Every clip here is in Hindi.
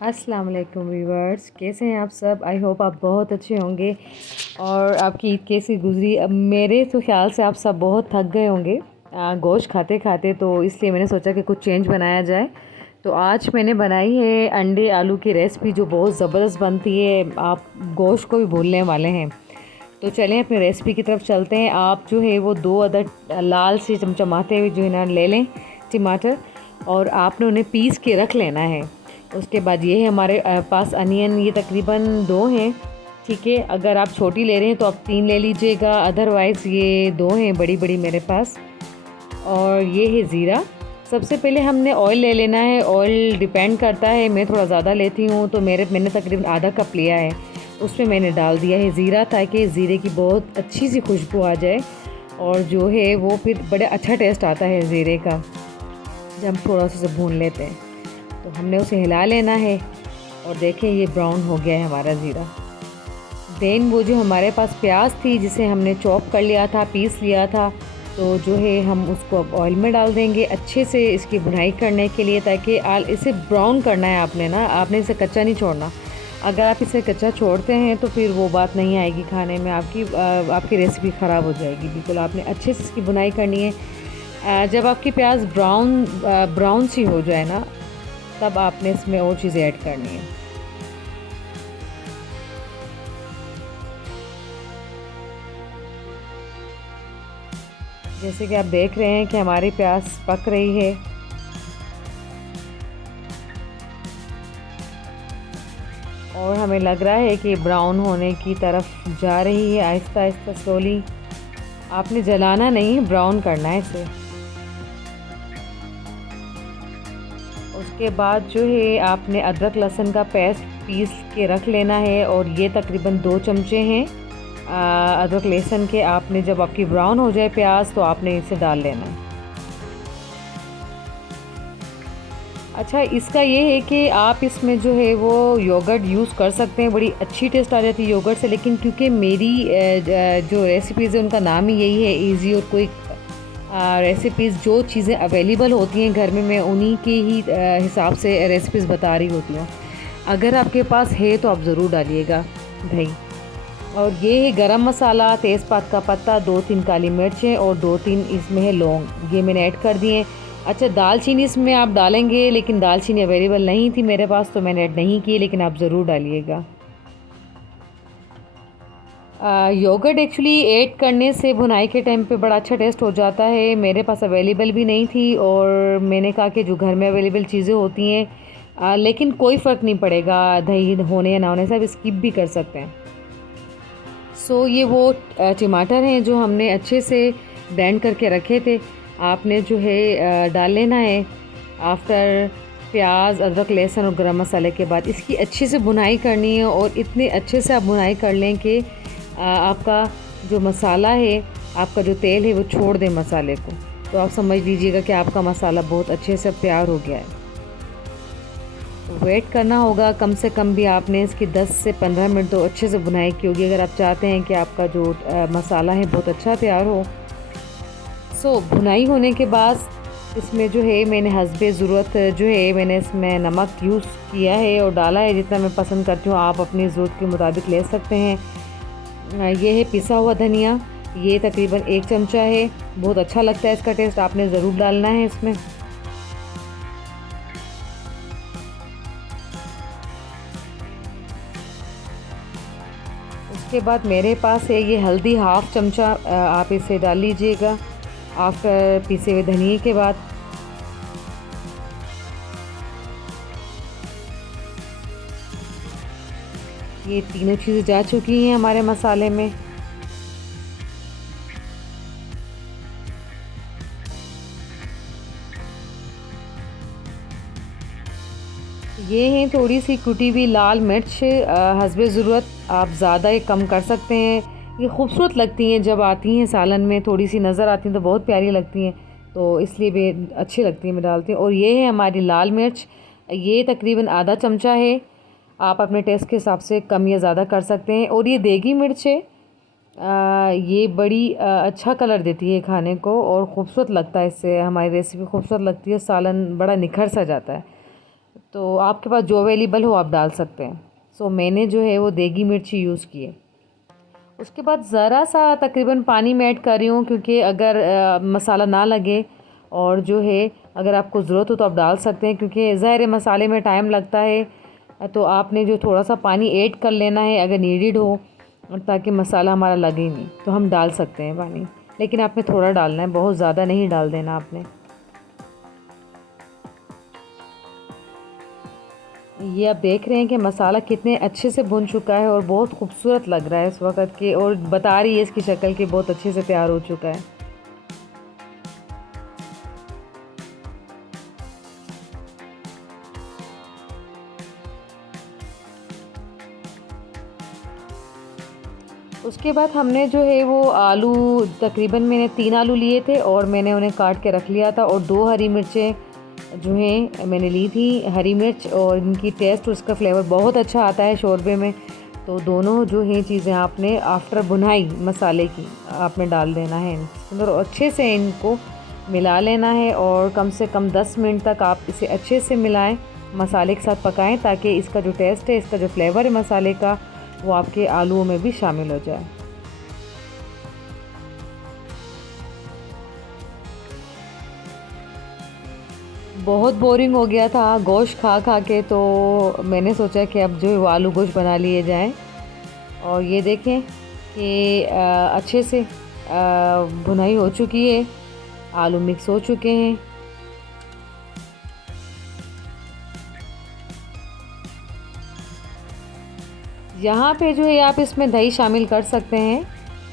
अस्सलाम वालेकुम व्यूवर्स, कैसे हैं आप सब। आई होप आप बहुत अच्छे होंगे और आपकी ईद कैसी गुजरी। अब मेरे तो ख्याल से आप सब बहुत थक गए होंगे गोश्त खाते खाते, तो इसलिए मैंने सोचा कि कुछ चेंज बनाया जाए। तो आज मैंने बनाई है अंडे आलू की रेसिपी जो बहुत ज़बरदस्त बनती है, आप गोश्त को भी भूलने वाले हैं। तो चलें अपनी रेसिपी की तरफ चलते हैं। आप जो है वो 2 अदद लाल से चमचमाते हुए जो है ना ले लें टमाटर, और आपने उन्हें पीस के रख लेना है। उसके बाद ये है हमारे पास अनियन, ये तकरीबन 2 हैं, ठीक है। अगर आप छोटी ले रहे हैं तो आप 3 ले लीजिएगा, अदरवाइज़ ये 2 हैं बड़ी बड़ी मेरे पास। और ये है ज़ीरा। सबसे पहले हमने ऑयल ले लेना है। ऑयल डिपेंड करता है, मैं थोड़ा ज़्यादा लेती हूँ तो मैंने तकरीबन आधा कप लिया है। उसमें मैंने डाल दिया है ज़ीरा, ताकि ज़ीरे की बहुत अच्छी सी खुशबू आ जाए और जो है वो फिर बड़ा अच्छा टेस्ट आता है ज़ीरे का जब हम थोड़ा सा भून लेते हैं। तो हमने उसे हिला लेना है और देखें ये ब्राउन हो गया है हमारा ज़ीरा। देन वो जो हमारे पास प्याज थी जिसे हमने चॉप कर लिया था, पीस लिया था, तो जो है हम उसको अब ऑयल में डाल देंगे अच्छे से इसकी भुनाई करने के लिए, ताकि इसे ब्राउन करना है आपने ना, आपने इसे कच्चा नहीं छोड़ना। अगर आप इसे कच्चा छोड़ते हैं तो फिर वो बात नहीं आएगी खाने में, आपकी रेसिपी ख़राब हो जाएगी। बिल्कुल आपने अच्छे से इसकी भुनाई करनी है। जब आपकी प्याज ब्राउन सी हो जाए ना, तब आपने इसमें और चीज़ें ऐड करनी है। जैसे कि आप देख रहे हैं कि हमारी प्याज पक रही है और हमें लग रहा है कि ब्राउन होने की तरफ जा रही है, आहिस्ता आहिस्ता स्लोली। आपने जलाना नहीं, ब्राउन करना है इसे। उसके बाद जो है आपने अदरक लहसुन का पेस्ट पीस के रख लेना है, और ये तकरीबन 2 चमचे हैं अदरक लहसुन के। आपने जब आपकी ब्राउन हो जाए प्याज तो आपने इसे डाल लेना है। अच्छा, इसका ये है कि आप इसमें जो है वो योगर्ट यूज़ कर सकते हैं, बड़ी अच्छी टेस्ट आ जाती है योगर्ट से। लेकिन क्योंकि मेरी जो रेसिपीज़ है उनका नाम ही यही है, इजी और क्विक रेसिपीज़, जो चीज़ें अवेलेबल होती हैं घर में मैं उन्हीं के ही हिसाब से रेसिपीज़ बता रही होती हूँ। अगर आपके पास है तो आप ज़रूर डालिएगा दही। और ये है गरम मसाला, तेज़पात का पत्ता, 2-3 काली मिर्चें और 2-3 इसमें है लौंग, ये मैंने ऐड कर दिए। अच्छा, दालचीनी इसमें आप डालेंगे, लेकिन दालचीनी अवेलेबल नहीं थी मेरे पास तो मैंने ऐड नहीं की, लेकिन आप ज़रूर डालिएगा। योगर्ट एक्चुअली ऐड करने से भुनाई के टाइम पे बड़ा अच्छा टेस्ट हो जाता है। मेरे पास अवेलेबल भी नहीं थी और मैंने कहा कि जो घर में अवेलेबल चीज़ें होती हैं, लेकिन कोई फ़र्क नहीं पड़ेगा दही होने या ना होने से, आप स्किप भी कर सकते हैं। सो ये वो टमाटर हैं जो हमने अच्छे से ब्लेंड करके रखे थे, आपने जो है डाल लेना है। आफ्टर प्याज, अदरक, लहसुन और गरम मसाले के बाद इसकी अच्छे से भुनाई करनी है, और इतने अच्छे से आप भुनाई कर लें कि आपका जो मसाला है, आपका जो तेल है वो छोड़ दे मसाले को। तो आप समझ लीजिएगा कि आपका मसाला बहुत अच्छे से तैयार हो गया है। वेट करना होगा कम से कम भी, आपने इसकी 10 से 15 मिनट तो अच्छे से भुनाई की होगी, अगर आप चाहते हैं कि आपका जो मसाला है बहुत अच्छा तैयार हो। भुनाई होने के बाद इसमें जो है मैंने हस्बे ज़रूरत जो है मैंने इसमें नमक यूज़ किया है और डाला है जितना मैं पसंद करती हूँ, आप अपनी ज़रूरत के मुताबिक ले सकते हैं। ये है पिसा हुआ धनिया, ये तकरीबन 1 चमचा है, बहुत अच्छा लगता है इसका टेस्ट, आपने ज़रूर डालना है इसमें। उसके बाद मेरे पास है ये हल्दी, हाफ़ चमचा, आप इसे डाल लीजिएगा आफ्टर पिसे हुए धनिए के बाद। ये तीनों चीज़ें जा चुकी हैं हमारे मसाले में। ये हैं थोड़ी सी कुटी हुई लाल मिर्च, हस्बे ज़रूरत आप ज़्यादा या कम कर सकते हैं। ये खूबसूरत लगती हैं जब आती हैं सालन में, थोड़ी सी नज़र आती हैं तो बहुत प्यारी लगती हैं, तो इसलिए भी अच्छी लगती हैं, मैं डालती हूँ। और ये है हमारी लाल मिर्च, ये तकरीबन आधा चमचा है, आप अपने टेस्ट के हिसाब से कम या ज़्यादा कर सकते हैं। और ये देगी मिर्च है, ये बड़ी अच्छा कलर देती है खाने को और ख़ूबसूरत लगता है, इससे हमारी रेसिपी खूबसूरत लगती है, सालन बड़ा निखर सा जाता है। तो आपके पास जो अवेलेबल हो आप डाल सकते हैं। सो मैंने जो है वो देगी मिर्ची यूज़ की है। उसके बाद ज़रा सा तकरीबन पानी में ऐड कर रही हूँ, क्योंकि अगर मसाला ना लगे और जो है अगर आपको ज़रूरत हो तो आप डाल सकते हैं, क्योंकि ज़ाहिर मसाले में टाइम लगता है। तो आपने जो थोड़ा सा पानी ऐड कर लेना है अगर नीडेड हो, ताकि मसाला हमारा लगे नहीं, तो हम डाल सकते हैं पानी। लेकिन आपने थोड़ा डालना है, बहुत ज़्यादा नहीं डाल देना आपने। ये आप देख रहे हैं कि मसाला कितने अच्छे से भुन चुका है और बहुत खूबसूरत लग रहा है इस वक्त के, और बता रही है इसकी शक्ल कि बहुत अच्छे से तैयार हो चुका है। उसके बाद हमने जो है वो आलू, तकरीबन मैंने 3 आलू लिए थे और मैंने उन्हें काट के रख लिया था, और 2 हरी मिर्चें जो हैं मैंने ली थी। हरी मिर्च और इनकी टेस्ट, उसका फ्लेवर बहुत अच्छा आता है शोरबे में। तो दोनों जो हैं चीज़ें आपने आफ्टर भुनाई मसाले की आपने डाल देना है इसके अंदर, अच्छे से इनको मिला लेना है, और कम से कम 10 मिनट तक आप इसे अच्छे से मिलाएं, मसाले के साथ पकाएं, ताकि इसका जो टेस्ट है, इसका जो फ्लेवर है मसाले का, वो आपके आलूओं में भी शामिल हो जाए। बहुत बोरिंग हो गया था गोश्त खा खा के, तो मैंने सोचा कि अब जो है वो आलू गोश्त बना लिए जाएं। और ये देखें कि अच्छे से भुनाई हो चुकी है, आलू मिक्स हो चुके हैं। यहाँ पे जो है आप इसमें दही शामिल कर सकते हैं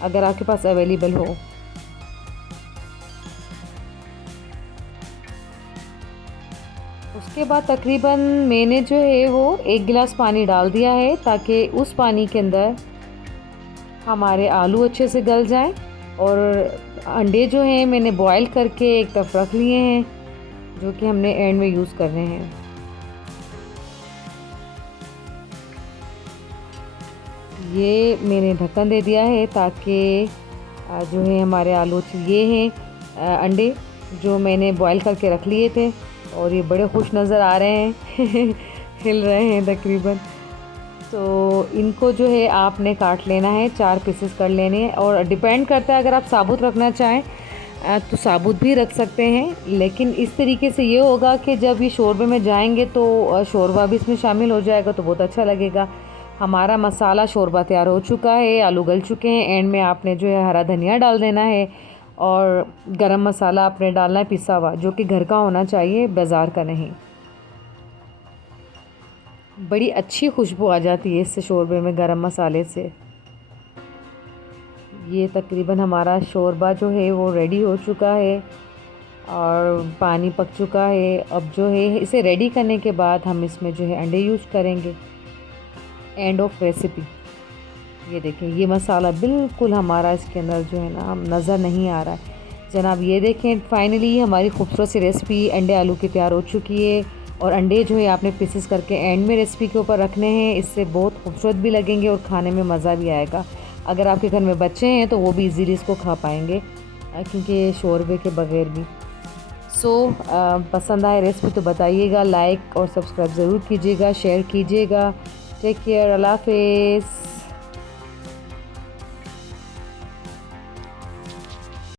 अगर आपके पास अवेलेबल हो। उसके बाद तकरीबन मैंने जो है वो 1 गिलास पानी डाल दिया है, ताकि उस पानी के अंदर हमारे आलू अच्छे से गल जाएं। और अंडे जो हैं मैंने बॉईल करके एक तरफ रख लिए हैं, जो कि हमने एंड में यूज़ करने हैं। ये मैंने ढक्कन दे दिया है ताकि जो है हमारे आलू, ये हैं अंडे जो मैंने बॉईल करके रख लिए थे, और ये बड़े खुश नज़र आ रहे हैं हिल रहे हैं तकरीबन। तो इनको जो है आपने काट लेना है, 4 पीसेस कर लेने हैं, और डिपेंड करता है अगर आप साबुत रखना चाहें तो साबुत भी रख सकते हैं। लेकिन इस तरीके से ये होगा कि जब ये शोरबे में जाएंगे तो शोरबा भी इसमें शामिल हो जाएगा, तो बहुत अच्छा लगेगा। हमारा मसाला शोरबा तैयार हो चुका है, आलू गल चुके हैं। एंड में आपने जो है हरा धनिया डाल देना है, और गरम मसाला आपने डालना है पिसा हुआ, जो कि घर का होना चाहिए, बाज़ार का नहीं। बड़ी अच्छी खुशबू आ जाती है इससे शोरबे में, गरम मसाले से। ये तकरीबन हमारा शोरबा जो है वो रेडी हो चुका है, और पानी पक चुका है। अब जो है इसे रेडी करने के बाद हम इसमें जो है अंडे यूज़ करेंगे। End of recipe. ये देखें, ये मसाला बिल्कुल हमारा इसके अंदर जो है ना नज़र नहीं आ रहा है जनाब। ये देखें, फाइनली हमारी खूबसूरत सी रेसिपी अंडे आलू की तैयार हो चुकी है। और अंडे जो है आपने पीसेस करके एंड में रेसिपी के ऊपर रखने हैं, इससे बहुत खूबसूरत भी लगेंगे और खाने में मज़ा भी आएगा। अगर आपके घर में बच्चे हैं तो वो भी इजीली इसको खा पाएंगे, क्योंकि शोरबे के बगैर भी। पसंद आए रेसिपी तो बताइएगा, लाइक और सब्सक्राइब ज़रूर कीजिएगा, शेयर कीजिएगा। टेक केयर, अल्लाह हाफिज़।